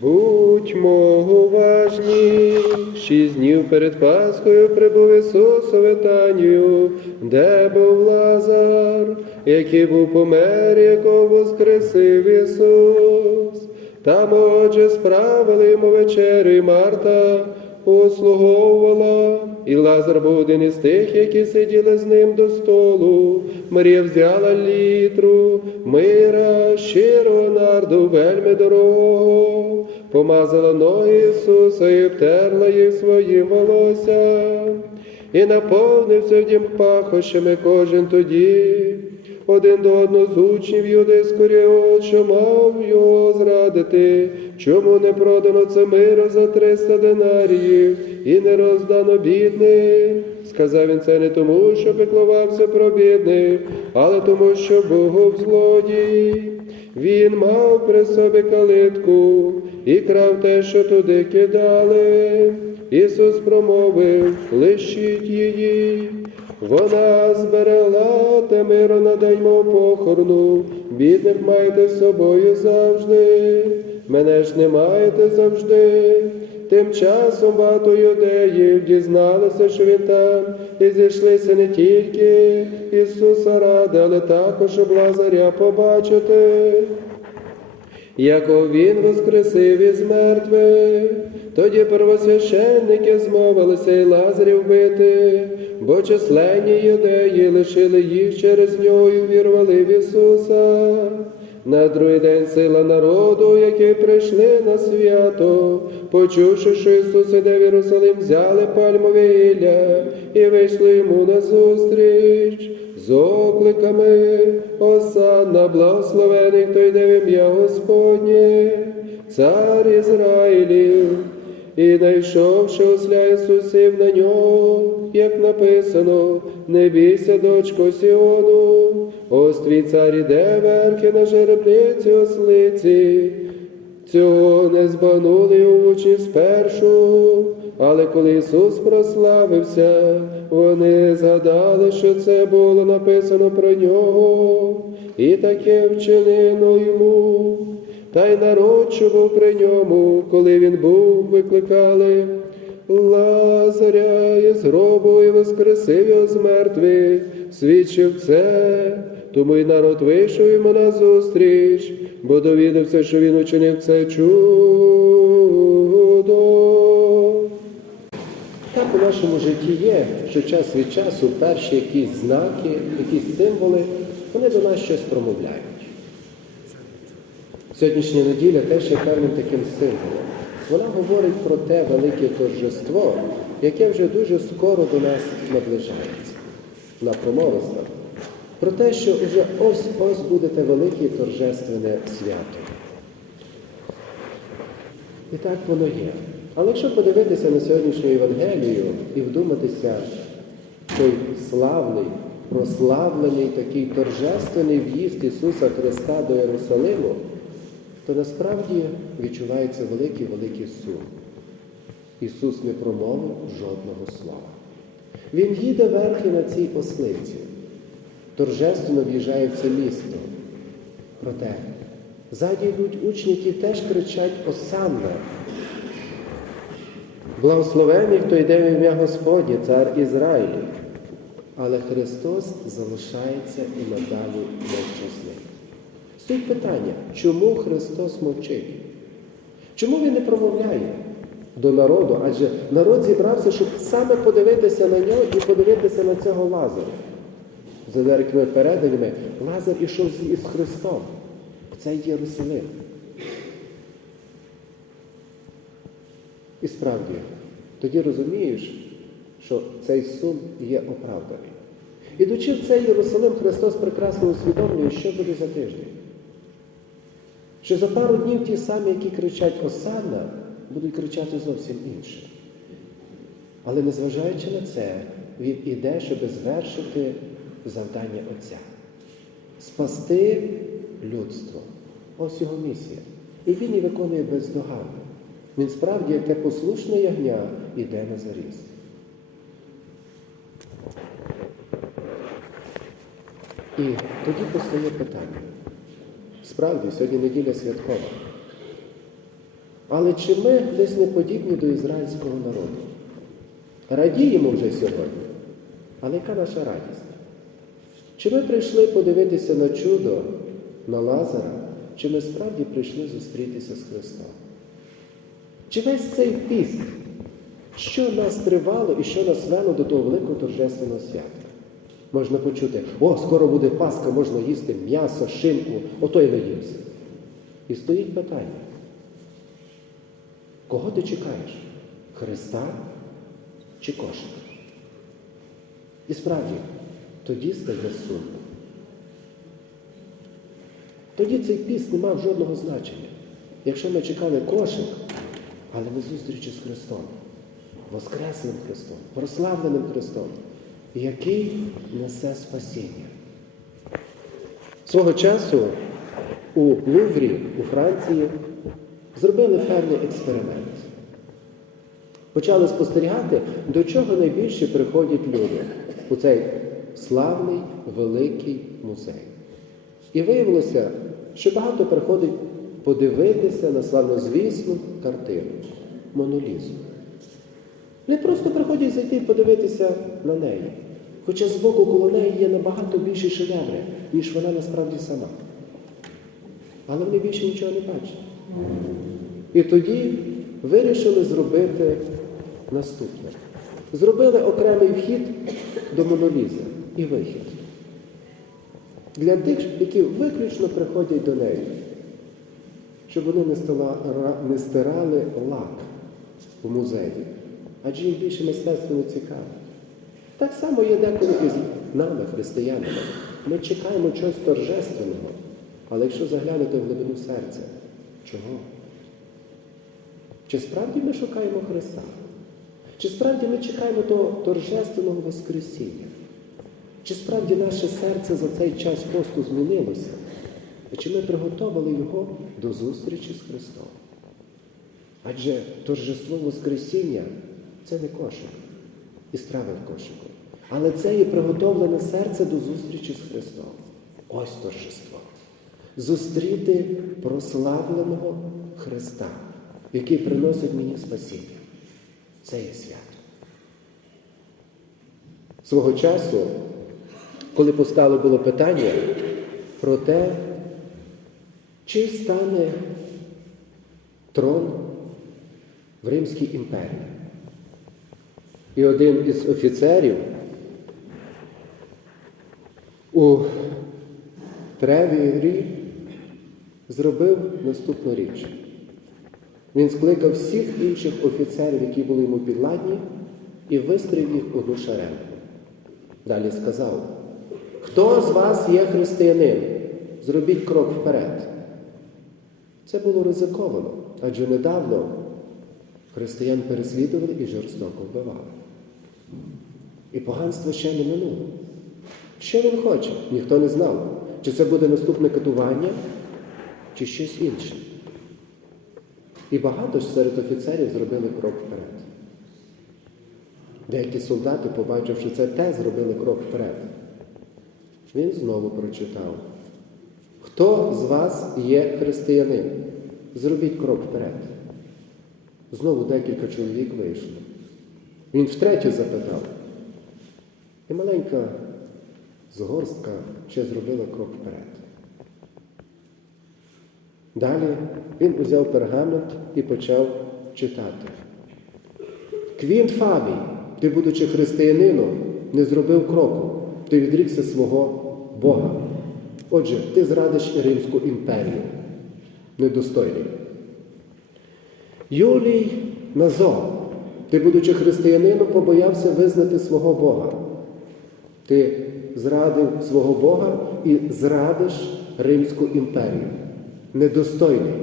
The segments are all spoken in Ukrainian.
Будьмо уважні, шість днів перед Пасхою прибув Ісус у Витанію, де був Лазар, який був помер, якого воскресив Ісус. Там, отже, справили йому вечерю, і Марта услуговувала, і Лазар був один із тих, які сиділи з ним до столу. Марія взяла літру, мира, щирого нарду, вельми дорогого, помазала ноги Ісуса і обтерла їх своїм волоссям. І наповнився в дім пахощами кожен тоді. Один до одного з учнів Юди Іскаріот, що мав його зрадити, чому не продано це миро за триста динаріїв і не роздано бідним. Сказав він це не тому, що піклувався про бідних, але тому, що був злодій. Він мав при собі калитку і крав те, що туди кидали. Ісус промовив, лишіть її. Вона зберегла те миро на день мого похорону, бідних маєте з собою завжди, мене ж не маєте завжди. Тим часом багато юдеїв дізналися, що він там, і зійшлися не тільки Ісуса ради, але також щоб Лазаря побачити. Якого він воскресив із мертвих, тоді первосвященники змовилися і Лазарів вбити, бо численні юдеї лишили їх через нього і вірвали в Ісуса. На другий день сила народу, які прийшли на свято, почувши, що Ісус іде в Єрусалим, взяли пальмове ілля і вийшли йому назустріч з окликами Осанна, благословений, хто йде в ім'я Господнє, цар Ізраїлів, і найшовши осля Ісусів на нього, як написано, не бійся, дочко Сіону, ось твій цар іде верхи на жеребниці ослиці. Цього не збанули очі спершу, але коли Ісус прославився, вони згадали, що це було написано про нього, і таке вчинено йому. Та й народ, при ньому, коли він був, викликали Лазаря із гробу і воскресив його з мертвих, свідчив це. Тому й народ вийшов йому на зустріч, бо довідався, що він учинив це чудо. У нашому житті є, що час від часу перші якісь знаки, якісь символи, вони до нас щось промовляють. Сьогоднішня неділя теж є певним таким символом. Вона говорить про те велике торжество, яке вже дуже скоро до нас наближається. Вона промовисна. Про те, що вже ось-ось буде те велике торжественне свято. І так воно є. Але якщо подивитися на сьогоднішню Євангелію і вдуматися, той славний, прославлений такий торжественний в'їзд Ісуса Христа до Єрусалиму, то насправді відчувається великий-великий сум. Ісус не промовив жодного слова. Він їде верхи на цій ослиці, торжественно в'їжджає в це місто. Проте ззаді йдуть учні, які теж кричать Осанна. Благословений, хто йде в ім'я Господнє, цар Ізраїлю. Але Христос залишається і надалі мовчазний. Стоїть питання, чому Христос мовчить? Чому Він не промовляє до народу? Адже народ зібрався, щоб саме подивитися на нього і подивитися на цього Лазаря. За деякими переданнями, Лазар ішов із Христом. Це Єрусалим. І справді, тоді розумієш, що цей сум є оправданий. Ідучи в цей Єрусалим, Христос прекрасно усвідомлює, що буде за тиждень. Що за пару днів ті самі, які кричать Осанна, будуть кричати зовсім інше. Але незважаючи на це, він іде, щоб звершити завдання Отця. Спасти людство. Ось його місія. І він її виконує бездоганно. Він справді, як те послушне ягня, іде на заріз. І тоді постає питання. Справді, сьогодні неділя святкова. Але чи ми десь не подібні до ізраїльського народу? Радіємо вже сьогодні. Але яка наша радість? Чи ми прийшли подивитися на чудо, на Лазара, чи ми справді прийшли зустрітися з Христом? Чи весь цей піст, що нас тривало і що нас вело до того великого торжественного свята? Можна почути, о, скоро буде Пасха, можна їсти м'ясо, шинку, ото й наїмся. І стоїть питання. Кого ти чекаєш? Христа чи кошик? І справді, тоді стає сумно. Тоді цей піст не мав жодного значення. Якщо ми чекали кошик, але не зустрічі з Христом, Воскресним Христом, прославленим Христом, який несе спасіння. Свого часу у Луврі, у Франції, зробили певний експеримент. Почали спостерігати, до чого найбільше приходять люди у цей славний великий музей. І виявилося, що багато приходить подивитися на славнозвісну картину Монолізу. Не просто приходять зайти і подивитися на неї. Хоча збоку коло неї є набагато більші шедеври, ніж вона насправді сама. Але вони більше нічого не бачать. І тоді вирішили зробити наступне. Зробили окремий вхід до монолізи і вихід. Для тих, які виключно приходять до неї, щоб вони не, стирали лак у музеї, адже їм більше мистецтво не цікаво. Так само є деколи з нами, християнами. Ми чекаємо чогось торжественного, але якщо заглянути в глибину серця, чого? Чи справді ми шукаємо Христа? Чи справді ми чекаємо того торжественного Воскресіння? Чи справді наше серце за цей час посту змінилося? І чи ми приготували його до зустрічі з Христом? Адже торжество Воскресіння це не кошик і страви в кошику. Але це є приготовлене серце до зустрічі з Христом. Ось торжество. Зустріти прославленого Христа, який приносить мені спасіння. Це є свято. Свого часу, коли постало було питання про те, чи стане трон в Римській імперії. І один із офіцерів у Тревірі зробив наступну річ. Він скликав всіх інших офіцерів, які були йому підладні, і вистроїв їх одну шеренгу. Далі сказав: Хто з вас є християнин? Зробіть крок вперед. Це було ризиковано, адже недавно християн переслідували і жорстоко вбивали. І поганство ще не минуло. Що він хоче? Ніхто не знав, чи це буде наступне катування, чи щось інше. І багато ж серед офіцерів зробили крок вперед. Деякі солдати, побачивши це, те зробили крок вперед. Він знову прочитав. Хто з вас є християнин? Зробіть крок вперед. Знову декілька чоловік вийшло. Він втретє запитав. І маленька згорстка ще зробила крок вперед. Далі він узяв пергамент і почав читати. Квінт Фабій, ти, будучи християнином, не зробив кроку, ти відрікся свого Бога. Отже, ти зрадиш Римську імперію. Недостойний. Юлій Назо, ти, будучи християнином, побоявся визнати свого Бога. Ти зрадив свого Бога і зрадиш Римську імперію. Недостойний.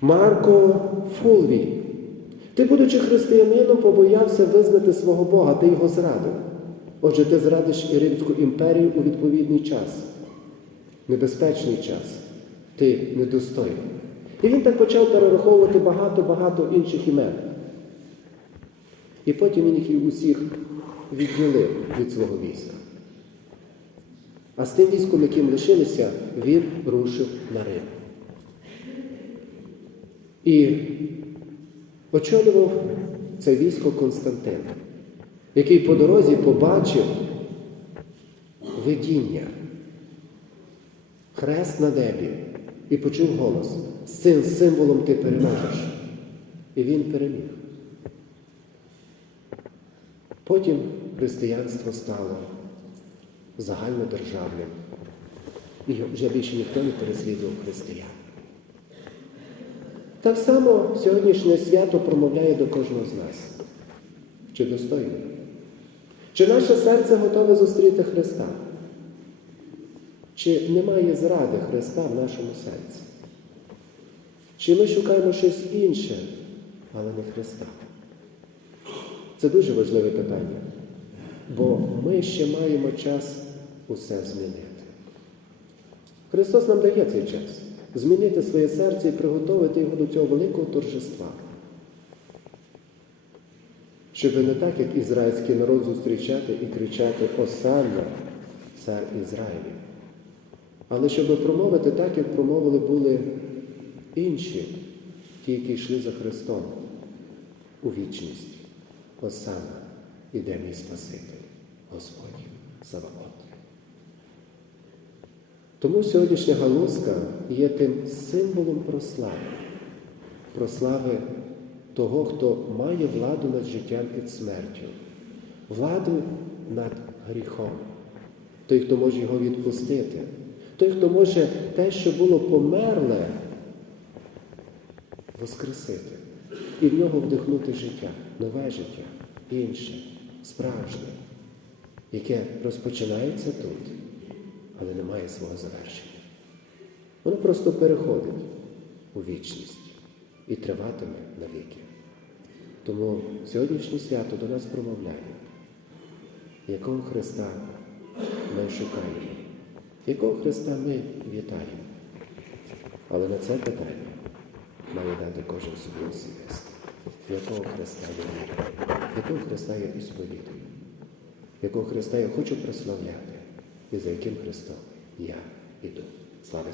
Марко Фулвій, ти, будучи християнином, побоявся визнати свого Бога, ти його зрадив. Отже, ти зрадиш і Римську імперію у відповідний час, небезпечний час. Ти недостойний. І він так почав перераховувати багато-багато інших імен. І потім він їх усіх відділив від свого війська. А з тим військом, яким лишилися, він рушив на Рим. І очолював це військо Константин, який по дорозі побачив видіння, хрест на небі і почув голос: з цим символом ти переможеш. І він переміг. Потім християнство стало загальнодержавним. І вже більше ніхто не переслідував християн. Так само сьогоднішнє свято промовляє до кожного з нас. Чи достойно? Чи наше серце готове зустріти Христа? Чи немає зради Христа в нашому серці? Чи ми шукаємо щось інше, але не Христа? Це дуже важливе питання, бо ми ще маємо час усе змінити. Христос нам дає цей час змінити своє серце і приготувати його до цього великого торжества. Щоб не так, як ізраїльський народ зустрічати і кричати Осанна, цар Ізраїлю. Але щоб промовити так, як промовили були інші, ті, які йшли за Христом у вічність. Осана, іде мій Спаситель, Господь. Саваот. Тому сьогоднішня галузка є тим символом прослави, прослави того, хто має владу над життям і смертю, владу над гріхом, той, хто може його відпустити, той, хто може те, що було померле, воскресити і в нього вдихнути життя, нове життя, інше, справжнє, яке розпочинається тут, але не має свого завершення. Воно просто переходить у вічність і триватиме навіки. Тому сьогоднішнє свято до нас промовляє, якого Христа ми шукаємо, якого Христа ми вітаємо. Але на це питання має дати кожен собі особисто. Якого Христа я вітаю? якого Христа я ісповідую, якого Христа я хочу прославляти, і за яким Христом я іду. Слава